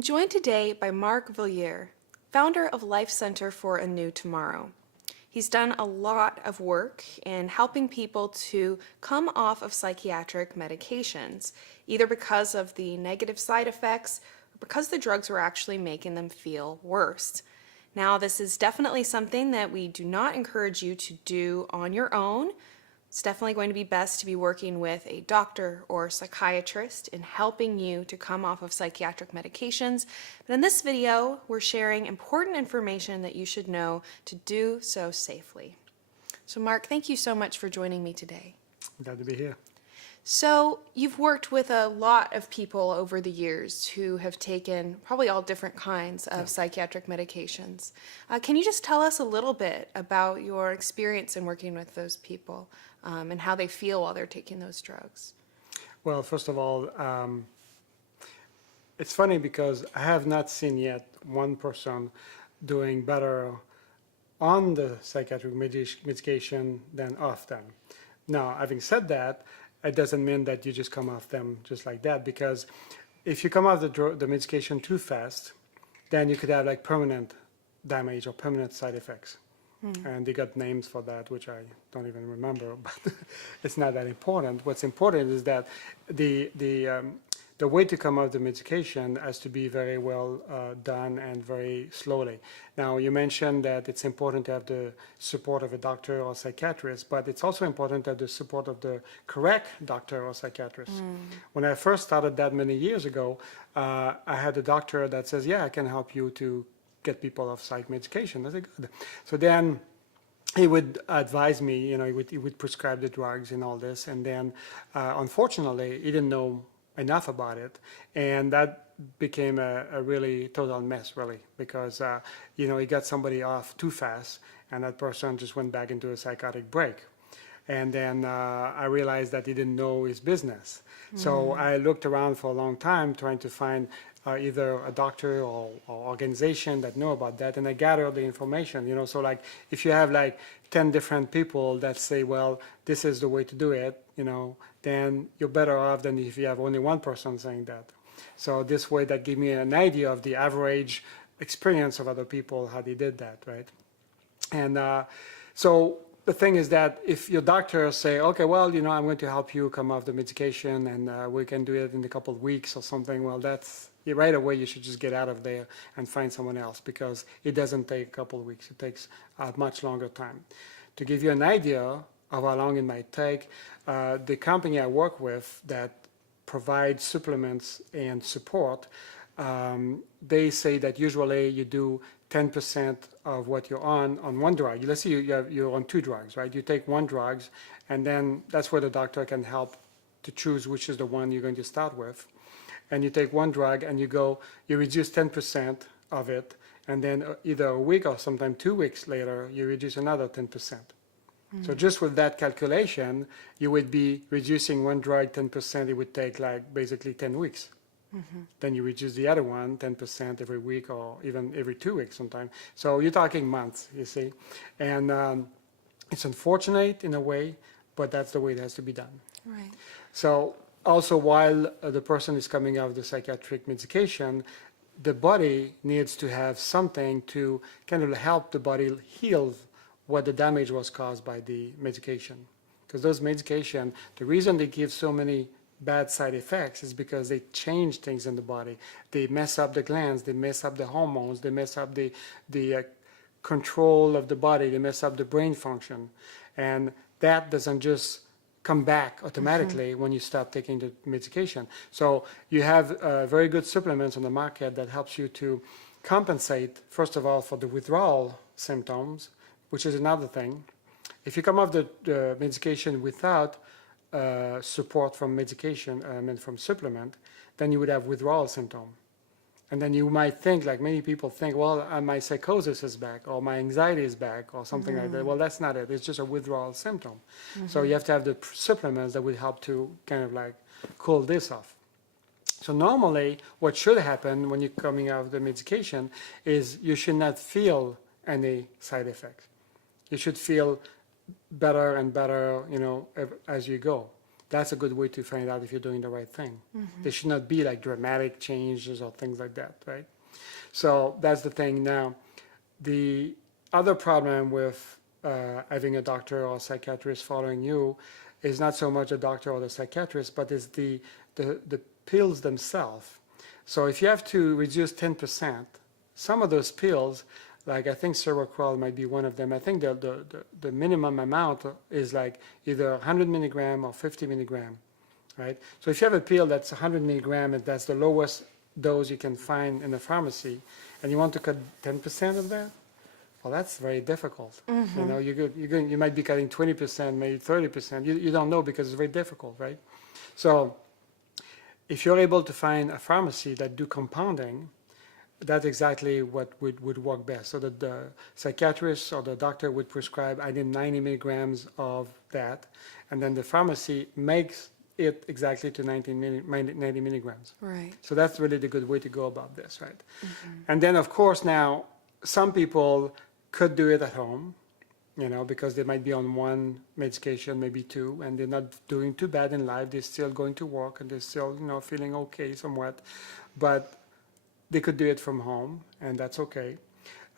I'm joined today by Mark Villiers, founder of Life Center for a New Tomorrow. He's done a lot of work in helping people to come off of psychiatric medications, either because of the negative side effects or because the drugs were actually making them feel worse. Now, this is definitely something that we do not encourage you to do on your own. It's definitely going to be best to be working with a doctor or psychiatrist in helping you to come off of psychiatric medications. But in this video, we're sharing important information that you should know to do so safely. So Mark, thank you so much for joining me today. Glad to be here. So you've worked with a lot of people over the years who have taken probably all different kinds of psychiatric medications. Can you just tell us a little bit about your experience in working with those people and how they feel while they're taking those drugs? Well, first of all, it's funny because I have not seen yet one person doing better on the psychiatric medication than off them. Now, having said that, it doesn't mean that you just come off them just like that, because if you come off the medication too fast, then you could have like permanent damage or permanent side effects. And they got names for that, which I don't even remember, but it's not that important. What's important is that the way to come off the medication has to be very well done and very slowly. Now, you mentioned that it's important to have the support of a doctor or psychiatrist, but it's also important to have the support of the correct doctor or psychiatrist. When I first started that many years ago, I had a doctor that says, yeah, I can help you to get people off psych medication. I said, good. So then he would advise me, he would prescribe the drugs and all this. And then, unfortunately, he didn't know enough about it, and that became a really total mess, really, because he got somebody off too fast, and that person just went back into a psychotic break. And then I realized that he didn't know his business. So I looked around for a long time trying to find either a doctor or organization that know about that, and I gathered the information. So like if you have like 10 different people that say, well, this is the way to do it, then you're better off than if you have only one person saying that. So this way, that gave me an idea of the average experience of other people, how they did that, right? And so the thing is that if your doctor say, okay, well, I'm going to help you come off the medication and we can do it in a couple of weeks or something, well, that's right away you should just get out of there and find someone else, because it doesn't take a couple of weeks. It takes a much longer time. To give you an idea of how long it might take, the company I work with that provides supplements and support, they say that usually you do 10% of what you're on one drug. Let's say you're on two drugs, right? You take one drug, and then that's where the doctor can help to choose which is the one you're going to start with. And you take one drug and you reduce 10% of it, and then either a week or sometimes 2 weeks later, you reduce another 10%. So just with that calculation, you would be reducing one drug 10%, it would take like basically 10 weeks. Then you reduce the other one 10% every week or even every 2 weeks sometimes. So you're talking months, you see. And it's unfortunate in a way, but that's the way it has to be done. Right. So also while the person is coming out of the psychiatric medication, the body needs to have something to kind of help the body heal what the damage was caused by the medication. Because those medication, the reason they give so many bad side effects is because they change things in the body. They mess up the glands, they mess up the hormones, they mess up the control of the body, they mess up the brain function. And that doesn't just come back automatically when you stop taking the medication. So you have very good supplements on the market that helps you to compensate, first of all, for the withdrawal symptoms, which is another thing. If you come off the medication without support from medication, from supplement, then you would have withdrawal symptom. And then you might think, like many people think, well, my psychosis is back, or my anxiety is back, or something like that. Well, that's not it. It's just a withdrawal symptom. So you have to have the supplements that would help to kind of like cool this off. So normally, what should happen when you're coming out of the medication is you should not feel any side effects. You should feel better and better, as you go. that's a good way to find out if you're doing the right thing. There should not be like dramatic changes or things like that, right? So that's the thing. Now, the other problem with having a doctor or psychiatrist following you is not so much the doctor or the psychiatrist, but it's the pills themselves. So if you have to reduce 10%, some of those pills, like I think Seroquel might be one of them. I think the minimum amount is like either 100 milligram or 50 milligram, right? So if you have a pill that's 100 milligram and that's the lowest dose you can find in the pharmacy, and you want to cut 10% of that, well, that's very difficult. You know, you might be cutting 20%, maybe 30%. You don't know because it's very difficult, right? So if you're able to find a pharmacy that do compounding, that's exactly what would work best. So that the psychiatrist or the doctor would prescribe, I need 90 milligrams of that, and then the pharmacy makes it exactly to 90 milligrams. Right. So that's really the good way to go about this, right? And then, of course, now, some people could do it at home, you know, because they might be on one medication, maybe two, and they're not doing too bad in life. They're still going to work, and they're still, you know, feeling okay somewhat. But they could do it from home, and that's okay.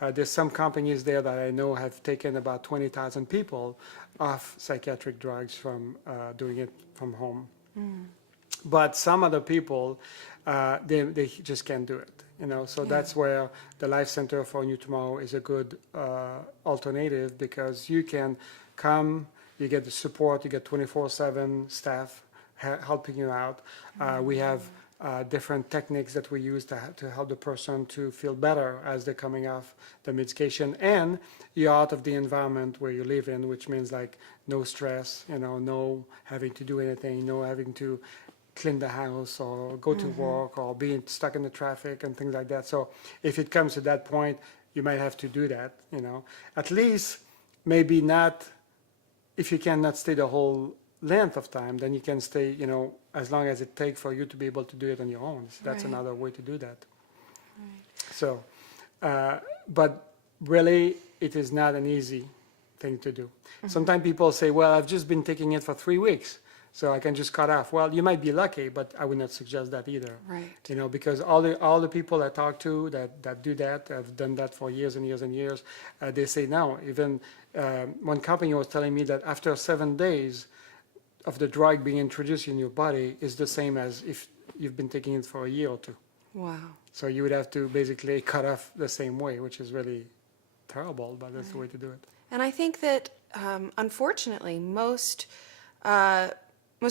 There's some companies there that I know have taken about 20,000 people off psychiatric drugs from doing it from home. But some other people, they just can't do it. You know, so that's where the Life Center for a New Tomorrow is a good alternative, because you can come, you get the support, you get 24/7 staff helping you out. We have different techniques that we use to help the person to feel better as they're coming off the medication, and you're out of the environment where you live in, which means like no stress, you know, no having to do anything, no having to clean the house or go to work or being stuck in the traffic and things like that. So if it comes to that point, you might have to do that, you know. At least maybe not, if you cannot stay the whole length of time, then you can stay, you know, as long as it takes for you to be able to do it on your own. So that's Right. another way to do that. So, but really, it is not an easy thing to do. Sometimes people say, well, I've just been taking it for 3 weeks, so I can just cut off. Well, you might be lucky, but I would not suggest that either. Right. You know, because all the people I talk to that do that, have done that for years and years and years, they say no. Even one company was telling me that after 7 days of the drug being introduced in your body is the same as if you've been taking it for a year or two. Wow. So you would have to basically cut off the same way, which is really terrible, but that's the way to do it. And I think that, unfortunately, most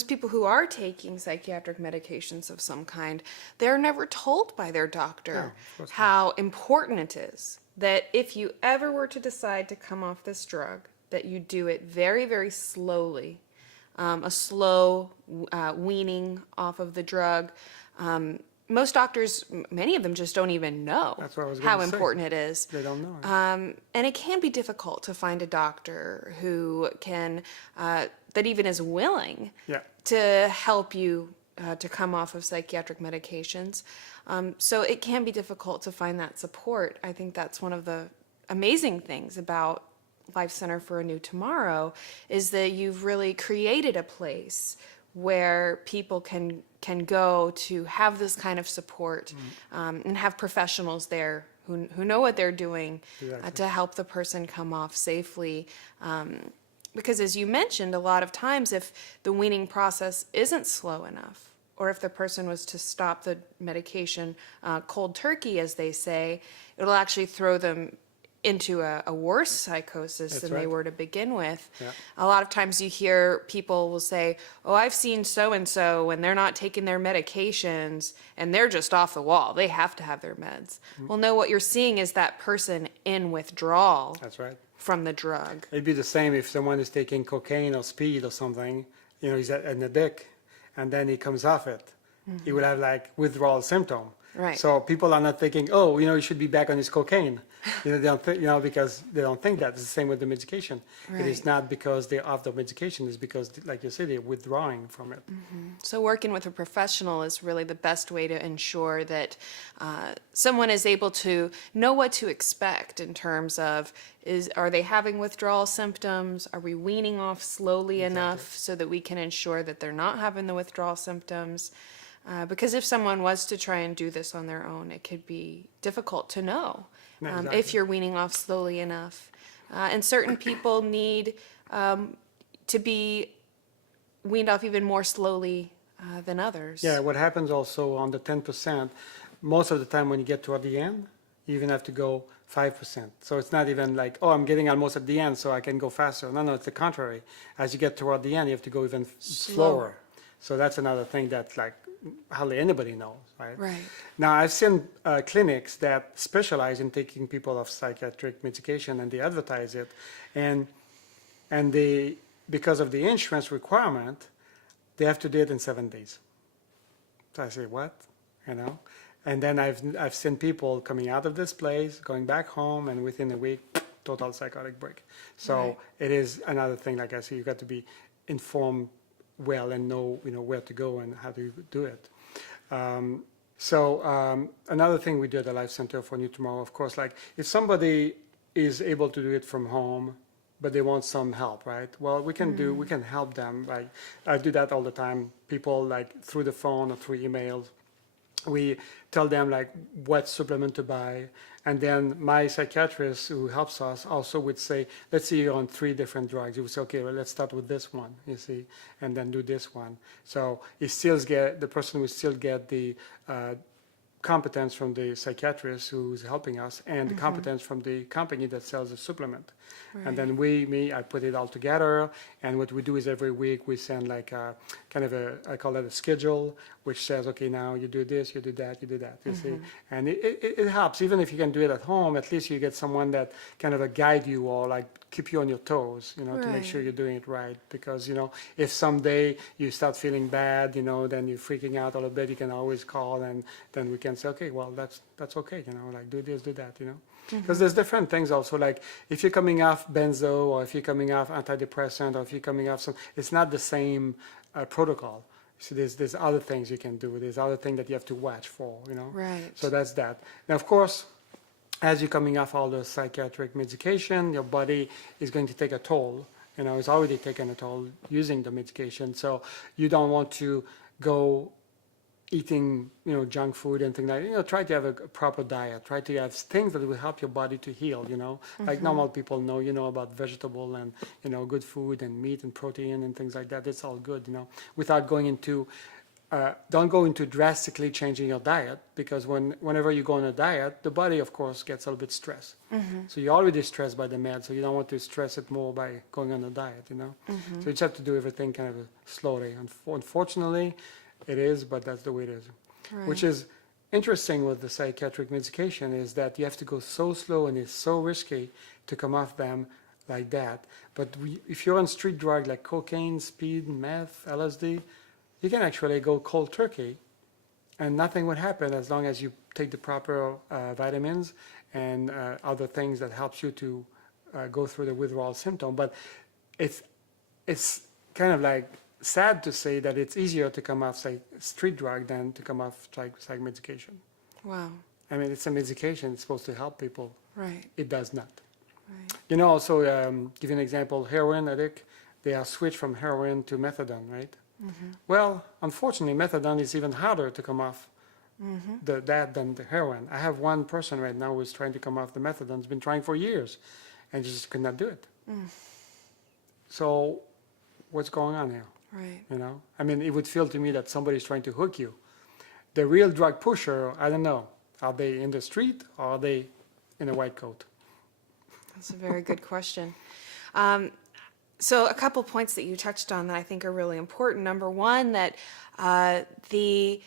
people who are taking psychiatric medications of some kind, they're never told by their doctor No, of course not. how important it is that if you ever were to decide to come off this drug, that you do it very, very slowly, a slow weaning off of the drug. Most doctors, many of them just don't even know That's what I was how gonna say. important it is. They don't know. And it can be difficult to find a doctor who can, that even is willing Yeah. to help you to come off of psychiatric medications. So it can be difficult to find that support. I think that's one of the amazing things about Life Center for a New Tomorrow, is that you've really created a place where people can go to have this kind of support, and have professionals there who know what they're doing Exactly. to help the person come off safely. Because as you mentioned, a lot of times if the weaning process isn't slow enough, or if the person was to stop the medication cold turkey, as they say, it'll actually throw them into a worse psychosis That's than they right. were to begin with. Yeah. A lot of times you hear people will say, oh, I've seen so-and-so when they're not taking their medications and they're just off the wall. They have to have their meds. Well, no, what you're seeing is that person in withdrawal That's right. from the drug. It'd be the same if someone is taking cocaine or speed or something, you know, he's an addict, and then he comes off it. He would have like withdrawal symptom. Right. So people are not thinking, oh, you know, he should be back on his cocaine. They don't think, because they don't think that. It's the same with the medication. It is Right. not because they're off the medication. It's because, like you said, they're withdrawing from it. So working with a professional is really the best way to ensure that someone is able to know what to expect in terms of are they having withdrawal symptoms? Are we weaning off slowly enough so that we can ensure that they're not having the withdrawal symptoms? Because if someone was to try and do this on their own, it could be difficult to know Yeah, if exactly. you're weaning off slowly enough. And certain people need to be weaned off even more slowly than others. Yeah, what happens also on the 10%, most of the time when you get toward the end, you even have to go 5%. So it's not even like, oh, I'm getting almost at the end, so I can go faster. No, it's the contrary. As you get toward the end, you have to go even slower. So that's another thing that like hardly anybody knows, right? Right. Now, I've seen clinics that specialize in taking people off psychiatric medication, and they advertise it, and they, because of the insurance requirement, they have to do it in 7 days. So I say, what? And then I've seen people coming out of this place, going back home, and within a week, total psychotic break. So Right. it is another thing. Like I say, you got to be informed well and know where to go and how to do it. Another thing we do at the Life Center for New Tomorrow, of course, like if somebody is able to do it from home, but they want some help, right? Well, we can help them. Like I do that all the time. People like through the phone or through emails, we tell them like what supplement to buy. And then my psychiatrist who helps us also would say, let's see, you're on 3 different drugs. You would say, okay, well, let's start with this one, you see, and then do this one. So the person will still get the competence from the psychiatrist who's helping us and the competence from the company that sells the supplement. And then I put it all together, and what we do is every week we send like a kind of I call it a schedule, which says, okay, now you do this, you do that, you see. And it helps, even if you can do it at home, at least you get someone that kind of guide you or like keep you on your toes, to make Right. sure you're doing it right. Because, if someday you start feeling bad, then you're freaking out a little bit, you can always call, and then we can say, okay, well, that's okay, like do this, do that, Because there's different things also, like if you're coming off benzo, or if you're coming off antidepressant, or if you're coming off it's not the same protocol. So there's other things you can do. There's other things that you have to watch for, Right. So that's that. And of course, as you're coming off all the psychiatric medication, your body is going to take a toll. It's already taken a toll using the medication. So you don't want to go eating, junk food and things like that. Try to have a proper diet. Try to have things that will help your body to heal, Like normal people know, about vegetable and, good food and meat and protein and things like that. It's all good, without going into, don't go into drastically changing your diet, because whenever you go on a diet, the body, of course, gets a little bit stressed. So you're already stressed by the med, so you don't want to stress it more by going on a diet, So you just have to do everything kind of slowly. Unfortunately, it is, but that's the way it is. Right. Which is interesting with the psychiatric medication, is that you have to go so slow and it's so risky to come off them like that. But if you're on street drug like cocaine, speed, meth, LSD, you can actually go cold turkey and nothing would happen as long as you take the proper vitamins and other things that helps you to go through the withdrawal symptom. But it's kind of like sad to say that it's easier to come off street drug than to come off psych medication. Wow. I mean, it's a medication. It's supposed to help people. Right. It does not. Right. Also, give you an example, heroin addict, they are switched from heroin to methadone, right? Well, unfortunately, methadone is even harder to come off that than the heroin. I have one person right now who's trying to come off the methadone, has been trying for years, and just could not do it. So what's going on here? Right. I mean, it would feel to me that somebody's trying to hook you. The real drug pusher, I don't know. Are they in the street or are they in a white coat? That's a very good question. So a couple points that you touched on that I think are really important. Number one, that the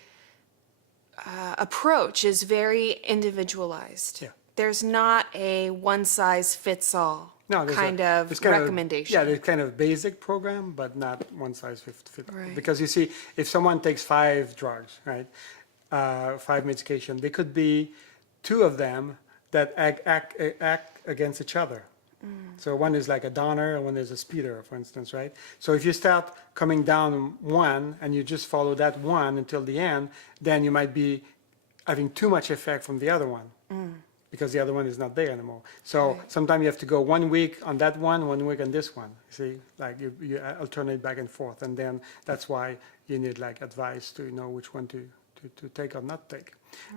approach is very individualized. Yeah. There's not a one-size-fits-all There's kind a- of it's kind recommendation. Yeah, there's kind of basic program, but not one size fits all. Right. Because you see, if someone takes 5 drugs, right, 5 medication, they could be 2 of them that act against each other. So one is like a downer and one is a speeder, for instance, right? So if you start coming down one and you just follow that one until the end, then you might be having too much effect from the other one because the other one is not there anymore. So Right. sometimes you have to go 1 week on that one week on this one. See, like you alternate back and forth, and then that's why you need like advice to know which one to take or not take.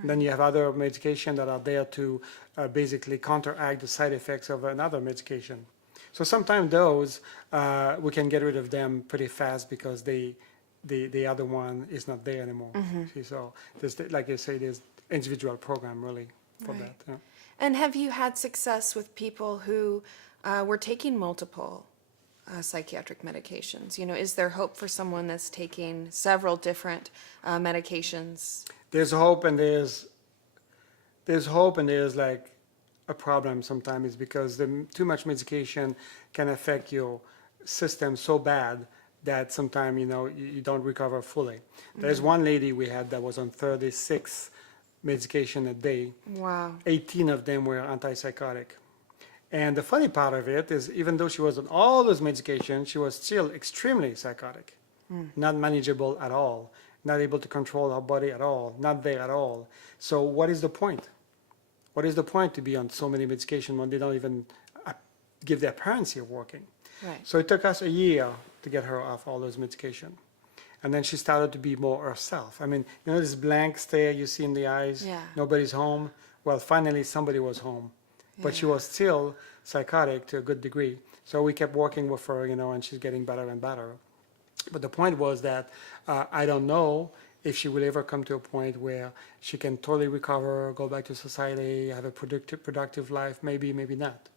And then you have other medication that are there to basically counteract the side effects of another medication. So sometimes those, we can get rid of them pretty fast because the other one is not there anymore. See, so there's, like you say, there's individual program really for Right. that. Yeah. And have you had success with people who were taking multiple psychiatric medications? You know, is there hope for someone that's taking several different medications? There's hope and there's hope and there's like a problem sometimes because too much medication can affect your system so bad that sometimes you don't recover fully. There's one lady we had that was on 36 medication a day. Wow. 18 of them were antipsychotic. And the funny part of it is even though she was on all those medications, she was still extremely psychotic, not manageable at all, not able to control her body at all, not there at all. So what is the point? What is the point to be on so many medications when they don't even give the appearance of working? Right. So it took us a year to get her off all those medication. And then she started to be more herself. I mean, this blank stare you see in the eyes, Yeah. nobody's home. Well, finally somebody was home. But she was still psychotic to a good degree. So we kept working with her, and she's getting better and better. But the point was that I don't know if she will ever come to a point where she can totally recover, go back to society, have a productive life. Maybe, maybe not.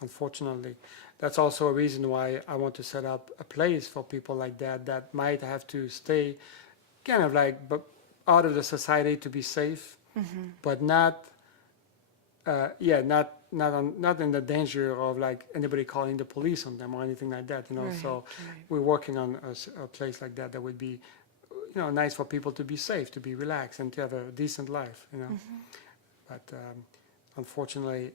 Unfortunately. That's also a reason why I want to set up a place for people like that might have to stay kind of like out of the society to be safe, but not not in the danger of like anybody calling the police on them or anything like that, Right, So right. we're working on a place like that would be, nice for people to be safe, to be relaxed, and to have a decent life, But unfortunately,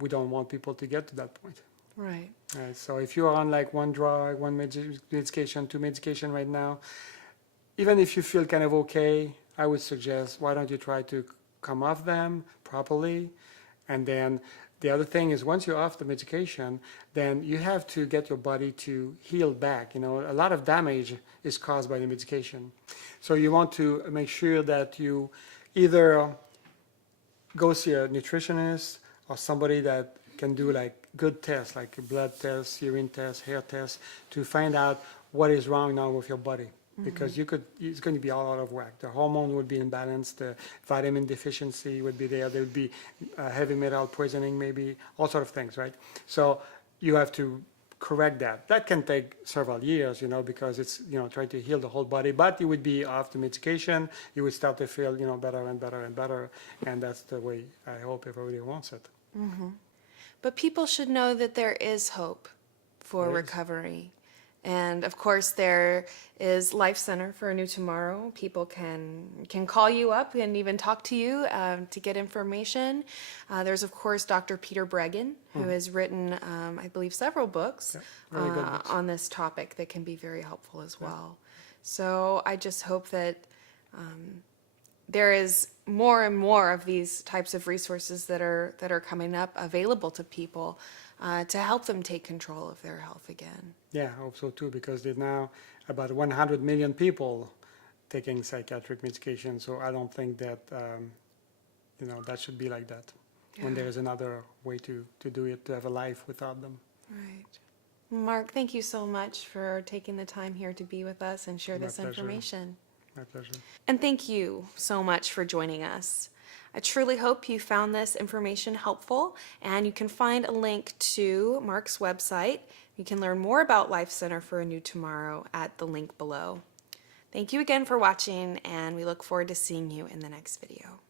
we don't want people to get to that point. Right. Right, so if you're on like one drug, one medication, two medication right now, even if you feel kind of okay, I would suggest why don't you try to come off them properly. And then the other thing is once you're off the medication, then you have to get your body to heal back. A lot of damage is caused by the medication. So you want to make sure that you either go see a nutritionist or somebody that can do like good tests, like blood tests, urine tests, hair tests, to find out what is wrong now with your body. Because it's going to be all out of whack. The hormone would be imbalanced, the vitamin deficiency would be there would be heavy metal poisoning, maybe, all sort of things, right? So you have to correct that. That can take several years, because it's, trying to heal the whole body, but you would be off the medication, you would start to feel, better and better and better, and that's the way I hope everybody wants it. But people should know that there is hope for There is. recovery. And of course, there is Life Center for a New Tomorrow. People can call you up and even talk to you to get information. There's, of course, Dr. Peter Breggin, who has written, I believe, several books, very good books. on this topic that can be very helpful as well. So I just hope that there is more and more of these types of resources that are coming up available to people to help them take control of their health again. Yeah, I hope so too, because there's now about 100 million people taking psychiatric medication. So I don't think that, that should be like that. When Yeah. there is another way to do it, to have a life without them. Right. Mark, thank you so much for taking the time here to be with us and share My this pleasure. information. My pleasure. And thank you so much for joining us. I truly hope you found this information helpful, and you can find a link to Mark's website. You can learn more about Life Center for a New Tomorrow at the link below. Thank you again for watching, and we look forward to seeing you in the next video.